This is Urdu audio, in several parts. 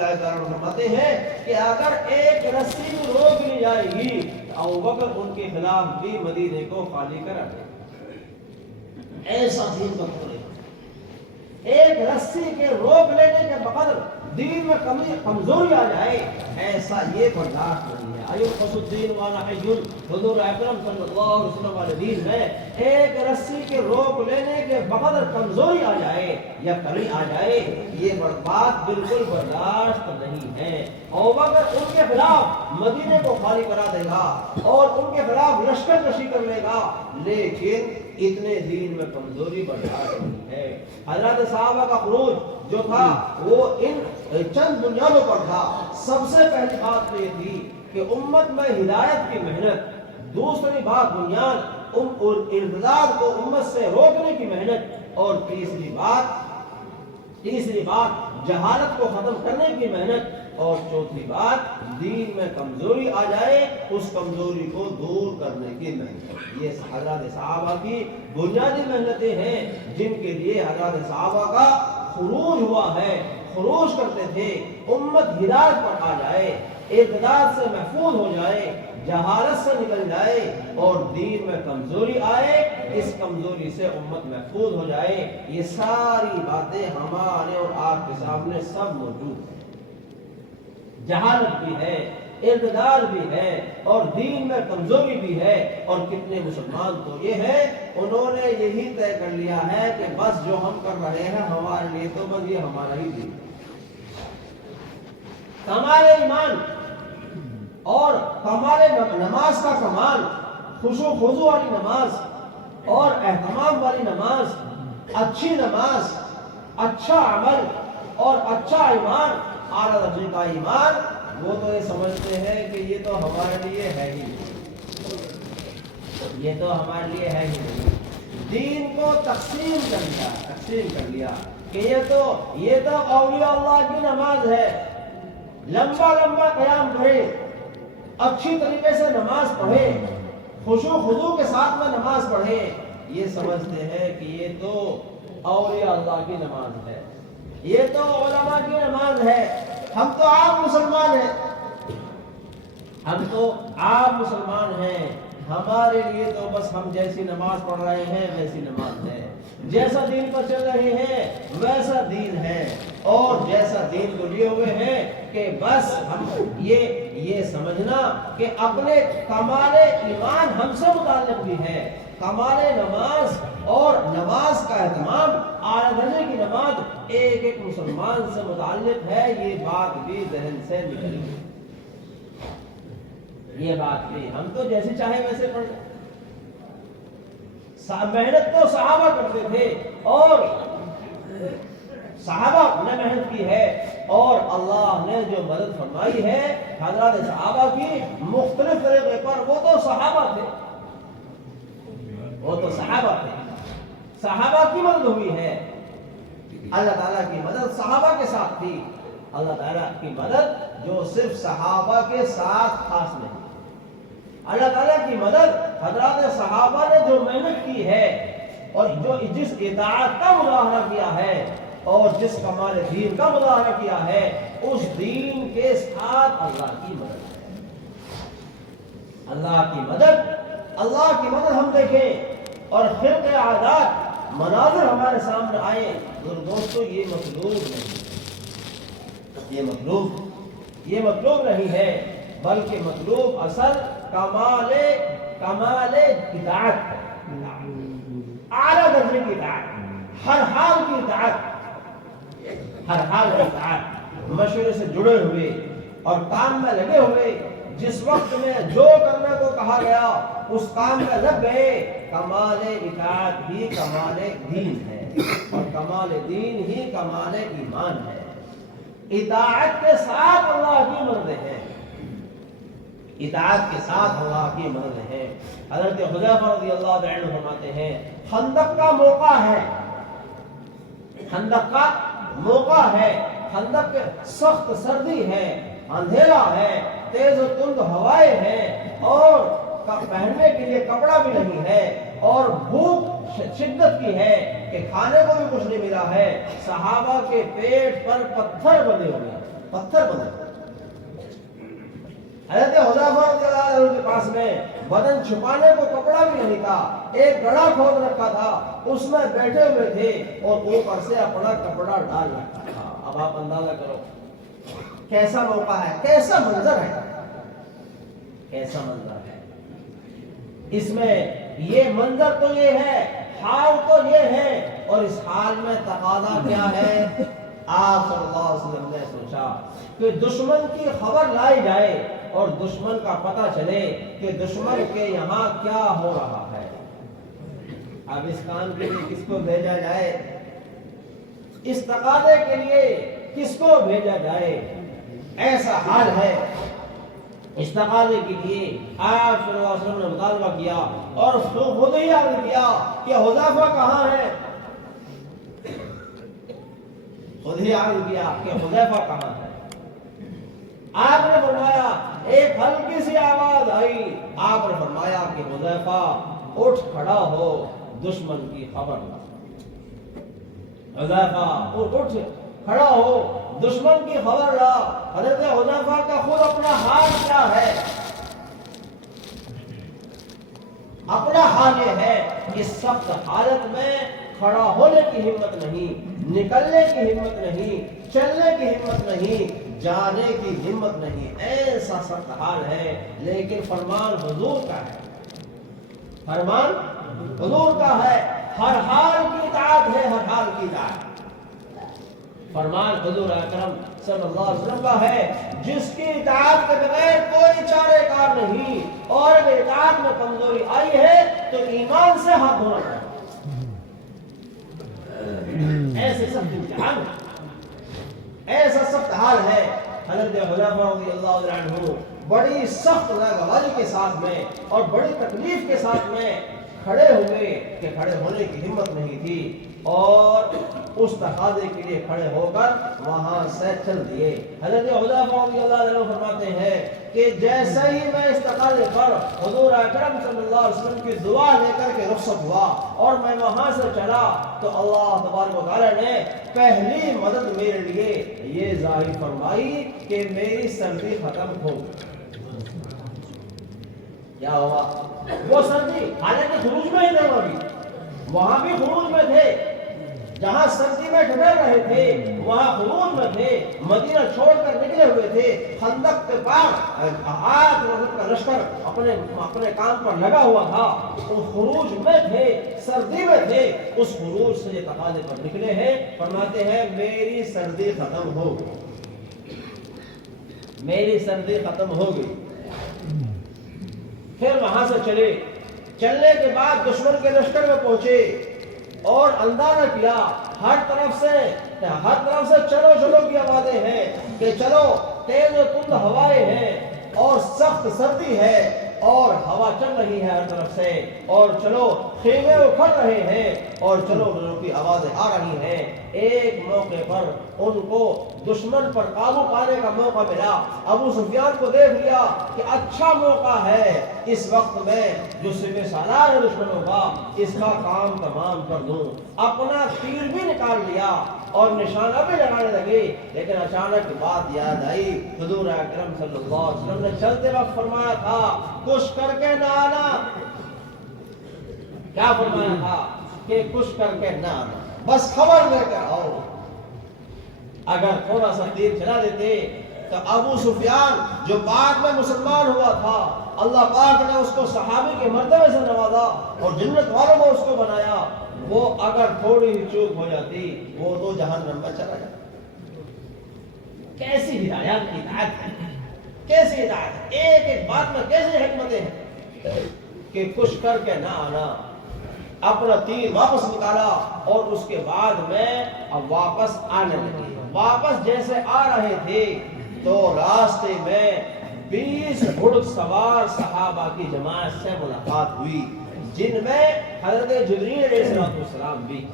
اللہ تعالیٰ فرماتے ہیں کہ اگر ایک رسی بھی روک لی جائے گی ابوبکر ان کے خلاف بھی مدینے کو خالی کرا دے. ایسا دین کا ایک رسی کے روک لینے کے بقدر دین میں کمزوری آ جائے ایسا یہ برداشت نہیں ہے. ایوب قص الدین والا حجن حضور اکرم صلی اللہ علیہ وسلم والے دین میں ایک رسی کے روک لینے کے بقدر کمزوری آ جائے یا کمی آ جائے یہ بات بالکل برداشت نہیں ہے. ابوبکر ان کے خلاف مدینے کو خالی کرا دے گا اور ان کے خلاف لشکر کشی کر لے گا لیکن اتنے دین میں کمزوری برداشت نہیں ہے. حضرات صحابہ کا خروج جو تھا وہ ان چند بنیادوں پر تھا. سب سے پہلی بات یہ تھی کہ امت میں ہدایت کی محنت, دوسری بات بنیاد ارتداد کو امت سے روکنے کی محنت, اور تیسری بات جہالت کو ختم کرنے کی محنت, اور چوتھی بات دین میں کمزوری آ جائے اس کمزوری کو دور کرنے کی محنت. یہ حضرات صحابہ کی بنیادی محنتیں ہیں جن کے لیے حضرات صحابہ کا خروج ہوا ہے. خروج کرتے تھے امت ہدایت پر آ جائے, ارتداد سے محفوظ ہو جائے, جہالت سے نکل جائے اور دین میں کمزوری آئے, اس کمزوری سے امت محفوظ ہو جائے. یہ ساری باتیں ہمارے اور آپ کے سامنے سب موجود ہیں. جہالت بھی ہے, ارتداد بھی ہے اور دین میں کمزوری بھی ہے. اور کتنے مسلمان تو یہ ہے انہوں نے یہی طے کر لیا ہے کہ بس جو ہم کر رہے ہیں ہمارے لیے تو بس یہ ہمارا ہی دین. کمال ایمان اور کمال نماز کا کمال, خشوع خضوع والی نماز اور اہتمام والی نماز, اچھی نماز, اچھا عمل اور اچھا ایمان, اعلیٰ درجے کا ایمان, وہ تو یہ سمجھتے ہیں کہ یہ تو ہمارے لیے ہے ہی نہیں, یہ تو ہمارے لیے ہے ہی نہیں. دین کو تقسیم کر لیا کہ یہ تو اولیاء اللہ کی نماز ہے, لمبا قیام کرے, اچھی طریقے سے نماز پڑھے, خشوع خضوع کے ساتھ میں نماز پڑھے. یہ سمجھتے ہیں کہ یہ تو اولیاء اللہ کی نماز ہے, یہ تو علماء کی نماز ہے. ہم تو عام مسلمان ہیں, ہمارے لیے تو بس ہم جیسی نماز پڑھ رہے ہیں ویسی نماز ہے, جیسا دین پر چل رہے ہیں ویسا دین ہے, اور جیسا دین کو لیے ہوئے ہیں کہ بس ہم یہ سمجھنا کہ اپنے کمال ایمان ہم سے متعلق بھی ہے. کمال نماز اور نماز کا اہتمام, اعلیٰ درجے کی نماز ایک ایک مسلمان سے متعلق ہے. یہ بات بھی ذہن سے نکلی, یہ بات بھی ہم تو جیسے چاہے ویسے پڑھ لیں. محنت تو صحابہ کرتے تھے اور صحابہ نے محنت کی ہے, اور اللہ نے جو مدد فرمائی ہے حضرات صحابہ کی مختلف طریقے پر, وہ تو صحابہ تھے, صحابہ کی مدد ہوئی ہے. اللہ تعالیٰ کی مدد صحابہ کے ساتھ تھی. اللہ تعالیٰ کی مدد جو صرف صحابہ کے ساتھ خاص نہیں, اللہ تعالیٰ کی مدد حضرات صحابہ نے جو محنت کی ہے اور جو جس اطاعت کا مظاہرہ کیا ہے اور جس کمال دین کا مظاہرہ کیا ہے, اس دین کے ساتھ اللہ کی مدد ہے. اللہ کی مدد ہم دیکھیں اور خرق عادات مناظر ہمارے سامنے آئے. دوستو یہ مطلوب نہیں ہے, بلکہ مطلوب اصل کمال اطاعت, اعلیٰ درجے کی اطاعت, ہر حال کی اطاعت, مشورے سے جڑے ہوئے اور کام میں لگے ہوئے, جس وقت میں جو کرنے کو کہا گیا اس کام میں لگ گئے. کمال اطاعت ہی کمال دین ہے اور کمال دین ہی کمال ایمان ہے. اطاعت کے ساتھ اللہ کی مدد ہے, اطاعت کے ساتھ اللہ کی مدد ہے. حضرت حذیفہ رضی اللہ عنہ فرماتے ہیں خندق کا موقع ہے, خندق سخت سردی ہے, اندھیرا ہے, تیز و تند ہوائیں ہیں, اور پہننے کے لیے کپڑا بھی نہیں ہے, اور بھوک شدت کی ہے کہ کھانے کو بھی کچھ نہیں ملا ہے. صحابہ کے پیٹ پر پتھر بندھے ہوئے ہیں, پتھر بنے. حضرت حذیفہ رضی اللہ عنہ کے پاس میں بدن چھپانے کو کپڑا بھی نہیں تھا, ایک گڑھا کھود رکھا تھا, اس میں بیٹھے ہوئے تھے اور اوپر سے اپنا کپڑا ڈال رکھا تھا. اب آپ اندازہ کرو کیسا موقع ہے, کیسا منظر ہے, کیسا منظر ہے. اس میں یہ منظر تو یہ ہے, حال تو یہ ہے, اور اس حال میں تقاضا کیا ہے. آپ صلی اللہ علیہ وسلم نے سوچا کہ دشمن کی خبر لائی جائے اور دشمن کا پتہ چلے کہ دشمن کے یہاں کیا ہو رہا ہے. اب اس کام کے لیے کس کو بھیجا جائے, اس تقاضے کے لیے کس کو بھیجا جائے, ایسا حال ہے. اس تقاضے کے لیے آپ صلی اللہ علیہ وسلم نے مطالبہ کیا اور خود ہی عرض کیا کہ حذیفہ کہاں ہے. خود ہی عرض کیا کہ حذیفہ کہاں ہے. آپ نے فرمایا, ایک ہلکی سی آواز آئی, آپ نے فرمایا کہ حذیفہ اٹھ کھڑا ہو, دشمن کی خبر لا. حذیفہ اٹھ کھڑا ہو, دشمن کی خبر لا. حضرت حذیفہ کا خود اپنا حال کیا ہے, اپنا حال یہ ہے, اس سخت حالت میں کھڑا ہونے کی ہمت نہیں, نکلنے کی ہمت نہیں, چلنے کی ہمت نہیں, جانے کی ہمت نہیں. ایسا سخت حال ہے, لیکن فرمان حضور کا ہے, فرمان حضور کا ہے. ہر حال کی اطاعت ہے, ہر حال کی اطاعت. فرمان حضور اکرم صلی اللہ علیہ وسلم کا ہے, جس کی اطاعت کے بغیر کوئی چارے کار نہیں, اور اگر اطاعت میں کمزوری آئی ہے تو ایمان سے ہاتھ دھونا پڑے. ایسے سخت امتحان, ایسا سخت حال ہے. حضرت حذیفہ رضی اللہ عنہ بڑی سخت ناگواری کے ساتھ میں اور بڑی تکلیف کے ساتھ میں کھڑے ہوئے کہ کھڑے ہونے کی ہمت نہیں تھی, اور اس تقاضے کے لیے کھڑے ہو کر وہاں سے چل دیے. حضرت حذیفہ رضی اللہ عنہ فرماتے ہیں کہ جیسے ہی میں اس تقاضے پر حضور اکرم صلی اللہ علیہ وسلم کی دعا لے کر کے رخصت ہوا اور میں وہاں سے چلا, تو اللہ تبارک و تعالی نے پہلی مدد میرے لیے یہ ظاہر فرمائی کہ میری سردی ختم ہو گئی. کیا ہوا, وہ سردی, حالانکہ خروج میں ہی تھے, وہاں بھی خروج میں تھے, جہاں سردی میں ڈھل رہے تھے وہاں خروج میں تھے, مدینہ چھوڑ کر نکلے ہوئے تھے, خندق کے پار آج کا لشکر اپنے کام پر لگا ہوا تھا, اس خروج میں تھے, سردی میں تھے. اس خروج سے یہ تقاضے پر نکلے ہیں, فرماتے ہیں میری سردی ختم ہو گئی, میری سردی ختم ہو گئی. پھر وہاں سے چلے, چلنے کے بعد دشمن کے لشکر میں پہنچے اور اندازہ کیا ہر طرف سے چلو چلو کی آوازیں ہیں کہ چلو, تیز و تند ہوائیں ہیں اور سخت سردی ہے اور ہوا چل رہی ہے ہر طرف سے, اور چلو خیمے اکھڑ رہے ہیں اور چلو لوگوں کی آوازیں آ رہی ہیں. ایک موقع پر ان کو دشمن پر قابو پانے کا موقع ملا. ابو سفیان کو دیکھ لیا کہ اچھا موقع ہے, اس وقت میں جو سپہ سالار ہے دشمنوں کا, اس کا کام تمام کر دوں. اپنا تیر بھی نکال لیا اور نشانہ بھی لگانے لگے, لیکن اچانک بات یاد آئی. حضور اکرم صلی اللہ علیہ وسلم نے چلتے وقت فرمایا تھا کچھ کر کے نہ آنا. کیا فرمایا تھا کہ کچھ کر کے نہ آنا, بس خبر لے کر آؤ. اگر تھوڑا سا تیر چلا دیتے تو ابو سفیان جو بعد میں مسلمان ہوا تھا, اللہ پاک نے اس کو صحابی کے مرتبے سے نوازا اور جنت والوں کو اس کو بنایا, وہ اگر تھوڑی ہی چوک ہو جاتی وہ تو جہنم میں چلا جاتا. کیسی ہدایات کی اطاعت ہے, کیسی ہدایت, ایک ایک بات میں کیسی حکمتیں ہیں کہ کچھ کر کے نہ آنا. اپنا تیر واپس نکالا اور اس کے بعد میں اب واپس آنے لگے. واپس جیسے آ رہے تھے تو راستے میں 20 گھڑ سوار صحابہ کی جماعت سے ملاقات ہوئی, جن میں حضرت جبریل علیہ السلام بھی.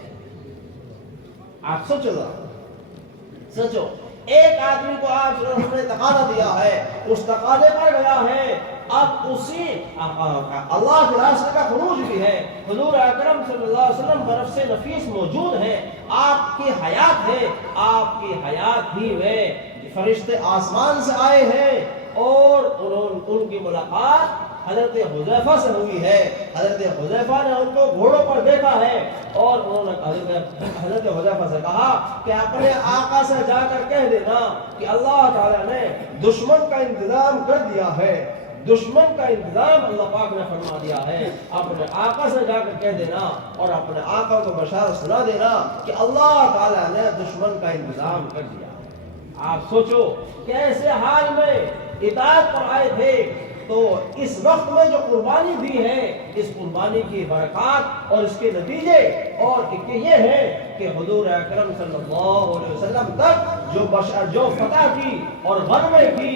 آپ سوچو ایک آدمی کو آپ نے تقاضا دیا ہے, اس تقاضے پر گیا ہے, اب اسی اللہ کے راستے کا خروج بھی ہے, حضور اکرم صلی اللہ علیہ وسلم بنفس نفیس موجود ہیں, آپ کی حیات ہے, آپ کی حیات ہی میں فرشتے آسمان سے آئے ہیں اور ان کی ملاقات حضرت حذیفہ سے ہوئی ہے. حضرت حذیفہ نے ان کو گھوڑوں پر دیکھا ہے اور انہوں نے حضرت حذیفہ سے کہا کہ اپنے آقا سے جا کر کہہ دینا کہ اللہ تعالیٰ نے دشمن کا انتظام کر دیا ہے. دشمن کا انتظام اللہ پاک نے فرما دیا ہے. اپنے آقا سے جا کر کہہ دینا اور اپنے آقا کو بشارت سنا دینا کہ اللہ تعالیٰ نے دشمن کا انتظام کر دیا ہے. آپ سوچو کیسے حال میں اطاعت پر آئے تھے. تو اس وقت میں جو قربانی دی ہے اس قربانی کی برکات اور اس کے نتیجے اور یہ ہے کہ حضور اکرم صلی اللہ علیہ وسلم تک جو فتح کی اور غلبے کی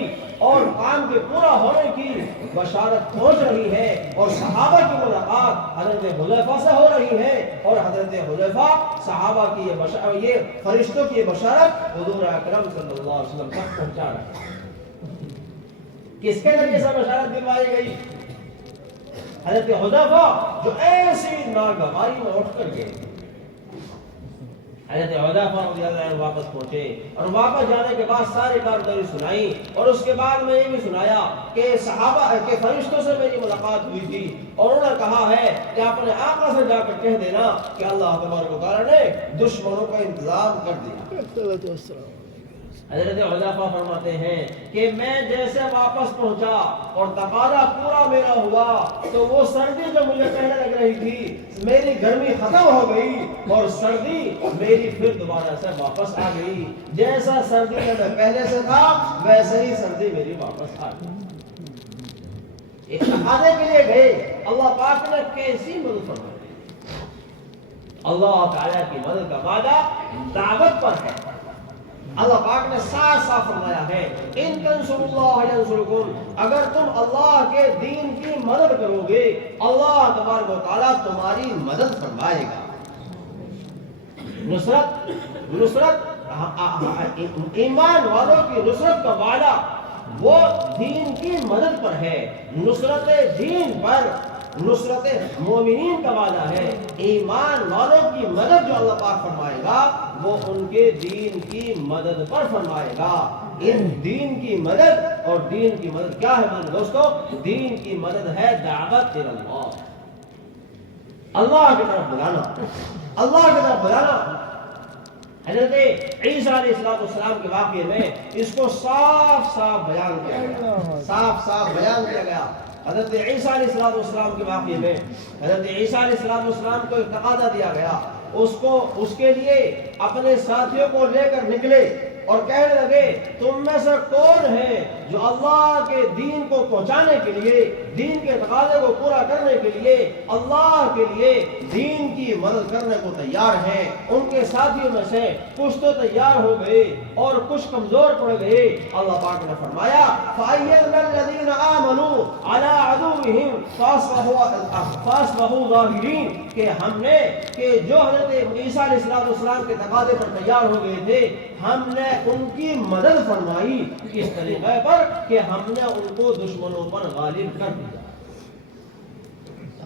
اور کام کے پورا ہونے کی بشارت پہنچ رہی ہے اور صحابہ کی ملاقات حضرت حذیفہ سے ہو رہی ہے اور حضرت حذیفہ صحابہ کی یہ فرشتوں کی بشارت حضور اکرم صلی اللہ علیہ وسلم تک پہنچا رہے ہیں. کس کے ذریعے سے بشارت دلوائی گئی؟ حضرت حذیفہ جو ایسی ناگواری میں اٹھ کر گئے. حضرت حذیفہ رضی اللہ عنہ واپس پہنچے اور واپس جانے کے بعد ساری کارگزاری سنائی اور اس کے بعد میں یہ بھی سنایا کہ صحابہ کے فرشتوں سے میری ملاقات ہوئی تھی اور انہوں نے کہا ہے کہ اپنے آقا سے جا کر کہہ دینا کہ اللہ تبارک و تعالیٰ نے دشمنوں کا انتظام کر دیا. حضرت حذیفہ فرماتے ہیں کہ میں جیسے واپس پہنچا اور تقاضا پورا میرا ہوا تو وہ سردی جو مجھے پہلے لگ رہی تھی میری گرمی ختم ہو گئی اور سردی میری پھر دوبارہ سے واپس آ گئی. جیسا سردی میں پہلے سے تھا ویسے ہی سردی میری واپس آ گئی. ایک تقاضے کے لیے گئے. اللہ پاک نے کیسی مدد فرمائی. اللہ تعالیٰ کی مدد کا وعدہ دعوت پر ہے. اللہ پاک نے صاف صاف فرمایا ہے ان تنصروا اللہ ینصرکم. اگر تم اللہ کے دین کی مدد کرو گے اللہ تبارک و تعالیٰ تمہاری مدد فرمائے گا. نصرت ایمان والوں کی نصرت کا وعدہ وہ دین کی مدد پر ہے. نصرت دین پر نصرت مومنین کا وعدہ ہے. ایمان والوں کی مدد جو اللہ پاک فرمائے گا وہ ان کے دین کی مدد پر فرمائے گا. ان دین کی مدد اور دین کی مدد کیا ہے میرے دوستو؟ دین کی مدد ہے دعوت اللہ. اللہ کی طرف بلانا. اللہ کی طرف بلانا. حضرت عیسیٰ علیہ السلام کے واقعے میں اس کو صاف صاف بیان کیا گیا. صاف صاف بیان کیا گیا. حضرت عیسیٰ علیہ السلام کے واقعے میں حضرت عیسیٰ علیہ السلام کو ایک تقاضا دیا گیا. اس کے لیے اپنے ساتھیوں کو لے کر نکلے اور کہنے لگے تم میں سے کون ہے جو اللہ کے دین کو پہنچانے کے لیے دین کے تقاضے کو پورا کرنے کے لیے اللہ کے لیے دین کی مدد کرنے کو تیار ہیں. ان کے ساتھیوں میں سے کچھ تو تیار ہو گئے اور کچھ کمزور پڑ گئے. اللہ پاک نے فرمایا فَأَيَّدْنَا الَّذِينَ آمَنُوا عَلَىٰ عَدُوِّهِمْ فَأَصْبَحُوا ظَاهِرِينَ کہ ہم نے کہ جو حضرت عیسیٰ علیہ السلام کے تقاضے پر تیار ہو گئے تھے ہم نے ان کی مدد فرمائی اس طریقے پر کہ ہم نے ان کو دشمنوں پر غالب کر دیا.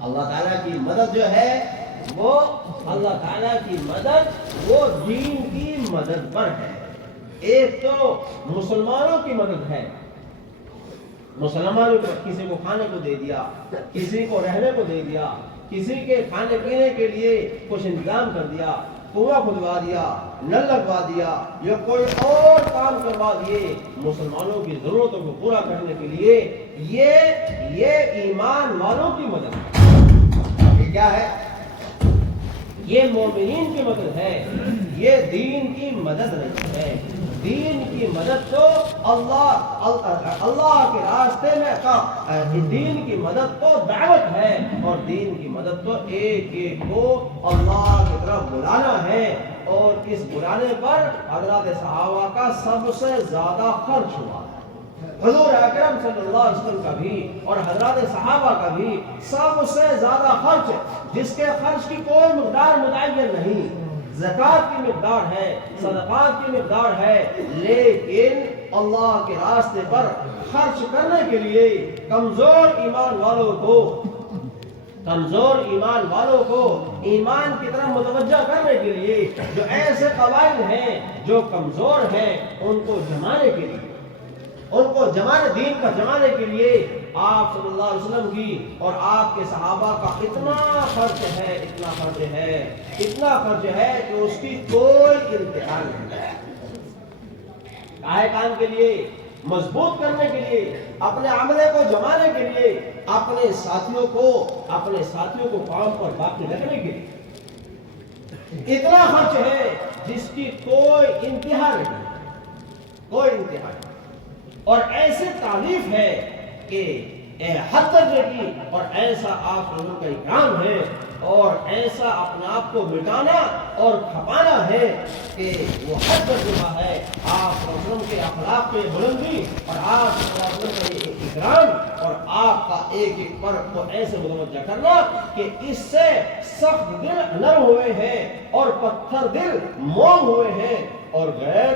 اللہ تعالیٰ کی مدد جو ہے وہ اللہ تعالیٰ کی مدد وہ دین کی مدد پر ہے. ایک تو مسلمانوں کی مدد ہے. مسلمانوں کو کسی کو کھانے کو دے دیا, کسی کو رہنے کو دے دیا, کسی کے کھانے پینے کے لیے کچھ انتظام کر دیا, کنواں کھلوا دیا, نل لگوا دیا یا کوئی اور کام کروا دیے مسلمانوں کی ضرورتوں کو پورا کرنے کے لیے. یہ ایمان والوں کی مدد ہے. یہ کیا ہے؟ یہ مومنین کی مدد ہے. یہ دین کی مدد نہیں ہے. دین کی مدد تو اللہ کے راستے میں دین کی مدد تو دعوت ہے اور دین کی مدد تو ایک ایک کو اللہ کی طرف بلانا ہے. اور اس بلانے پر حضرات صحابہ کا سب سے زیادہ خرچ ہوا. حضور اکرم صلی اللہ علیہ وسلم کا بھی اور حضرات صحابہ کا بھی سب سے زیادہ خرچ جس کے خرچ کی کوئی مقدار متعین نہیں. زکوٰۃ کی مقدار ہے, صدقات کی مقدار ہے, لیکن اللہ کے راستے پر خرچ کرنے کے لیے کمزور ایمان والوں کو کمزور ایمان والوں کو ایمان کی طرف متوجہ کرنے کے لیے، جو ایسے قبائل ہیں جو کمزور ہیں، ان کو جمانے کے لیے، ان کو دین پر جمانے کے لیے آپ صلی اللہ علیہ وسلم کی اور آپ کے صحابہ کا اتنا خرچ ہے، اتنا خرچ ہے کہ اس کی کوئی انتہا نہیں۔ کام کے لیے، مضبوط کرنے کے لیے، اپنے عملے کو جمانے کے لیے، اپنے ساتھیوں کو کام پر باقی رکھنے کے لیے اتنا خرچ ہے جس کی کوئی انتہا نہیں۔ اور ایسے تعریف ہے کہ حد تک کی، اور ایسا آپ لوگوں کا اکرام ہے، اور ایسا اپنے آپ کو مٹانا اور کھپانا ہے کہ وہ حد تک چکا ہے۔ آپ وسلم کے اخلاق میں بلندی، اور آپ وسلم کا یہ اکرام، اور آپ کا ایک ایک فرق کو ایسے متوجہ کرنا کہ اس سے سخت دل نرم ہوئے ہیں اور پتھر دل موم ہوئے ہیں، اور غیر